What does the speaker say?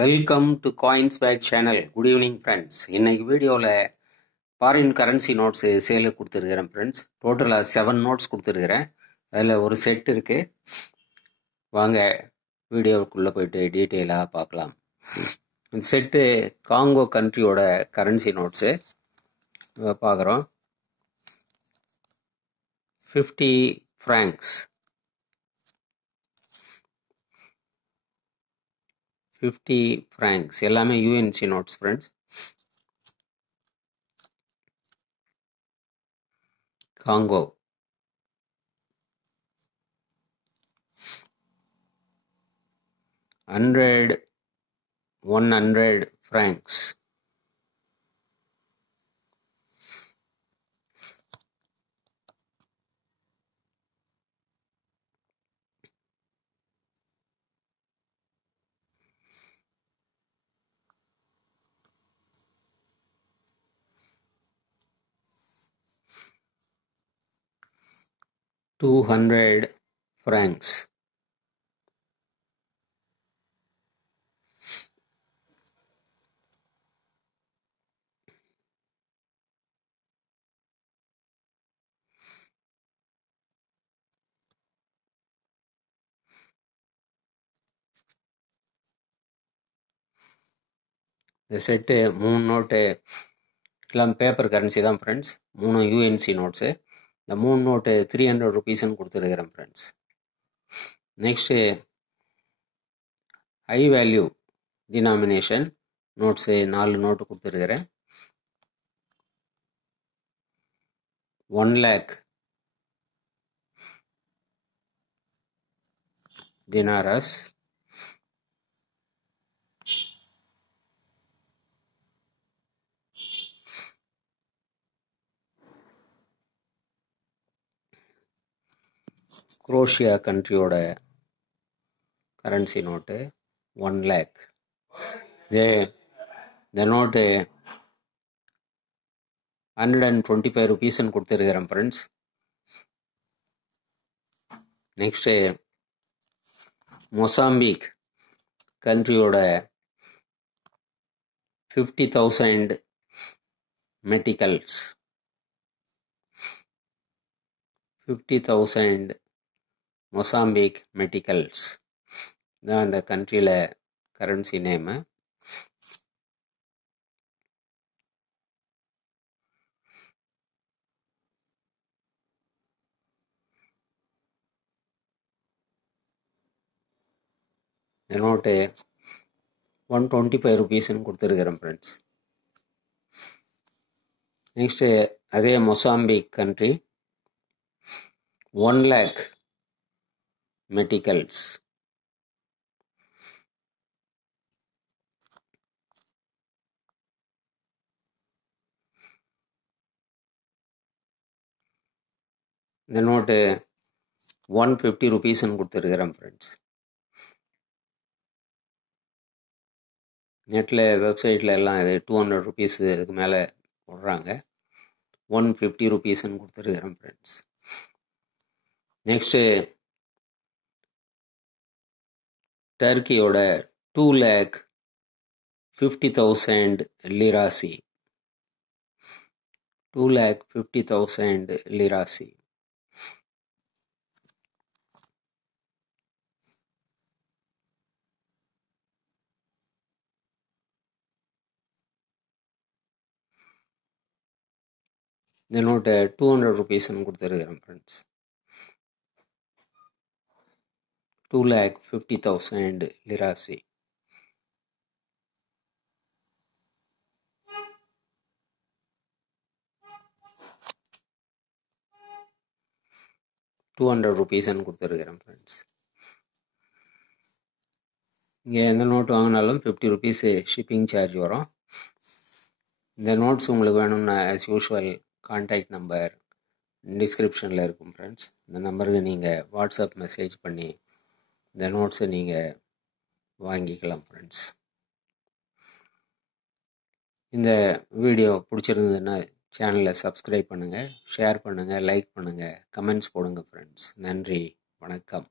Welcome to காயின்ஸ்பேக் channel. Good evening friends. இன்னைக்கு வீடியோவில் ஃபாரின் கரன்சி நோட்ஸு சேலுக்கு கொடுத்துருக்கிறேன் ஃப்ரெண்ட்ஸ். டோட்டலாக 7 நோட்ஸ் கொடுத்துருக்கிறேன். அதில் ஒரு செட் இருக்குது. வாங்க வீடியோவுக்குள்ளே போயிட்டு டீட்டெயிலாக பார்க்கலாம். இந்த செட்டு காங்கோ கண்ட்ரியோட கரன்சி நோட்ஸு பார்க்குறோம். 50 francs, 50 francs எல்லாமே UNC notes friends. Congo 100 francs. $200. இந்த செட்டு 3 நோட்டு எல்லாம் பேப்பர் கரன்சி தான் ஃப்ரெண்ட்ஸ். 3 UNC notes. இந்த 3 நோட்டு 300 ருபீஸ்ன்னு கொடுத்துருக்கிறேன் friends. Next high value denomination notes 4 note கொடுத்துருக்கிறேன். 1 lakh dinars, குரோஷியா கண்ட்ரியோட கரன்சி நோட்டு 1 lakh. இந்த நோட்டு 125 ருபீஸ்ன்னு கொடுத்துருக்கிறேன் ஃப்ரெண்ட்ஸ். நெக்ஸ்ட்டு மொசாம்பிக் கண்ட்ரியோட 50,000 மெட்டிக்கல்ஸ், 50,000 மொசாம்பிக் மெட்டிக்கல்ஸ் தான் அந்த கண்ட்ரியில் கரன்சி நேமு. இந்த நோட்டு 125 ருபீஸ்ன்னு கொடுத்துருக்கிறேன் ஃப்ரெண்ட்ஸ். நெக்ஸ்ட்டு அதே மொசாம்பிக் கண்ட்ரி 1 lakh மெட்டிக்கல்ஸ், இந்த நோட்டு 150 ருபீஸ்ன்னு கொடுத்துருக்கிறேன் ஃப்ரெண்ட்ஸ். நெட்டில் வெப்சைட்டில் எல்லாம் இது 200 ருபீஸ் இதுக்கு மேலே போடுறாங்க. 150 ருபீஸ்ன்னு கொடுத்துருக்கிறேன் ஃப்ரெண்ட்ஸ். நெக்ஸ்ட்டு டர்க்கியோட 2,50,000 லிராசி, 2,50,000 லிராசி. இந்த நோட்டை 200 ருபீஸ்ன்னு கொடுத்துருக்கிறேன் ஃப்ரெண்ட்ஸ். 2,50,000 லிராசி. $200 கொடுத்துருக்கிறேன் ஃப்ரெண்ட்ஸ். இங்கே எந்த நோட்டு வாங்கினாலும் 50 ருபீஸு ஷிப்பிங் சார்ஜ் வரும். இந்த நோட்ஸ் உங்களுக்கு வேணும்னா ஆஸ் யூஷுவல் கான்டாக்ட் நம்பர் டிஸ்கிரிப்ஷனில் இருக்கும் ஃப்ரெண்ட்ஸ். இந்த நம்பருக்கு நீங்கள் வாட்ஸ்அப் மெசேஜ் பண்ணி இந்த நோட்ஸை நீங்கள் வாங்கிக்கலாம் ஃப்ரெண்ட்ஸ். இந்த வீடியோ பிடிச்சிருந்ததுன்னா சேனலை சப்ஸ்கிரைப் பண்ணுங்கள், ஷேர் பண்ணுங்கள், லைக் பண்ணுங்கள், கமெண்ட்ஸ் போடுங்க ஃப்ரெண்ட்ஸ். நன்றி, வணக்கம்.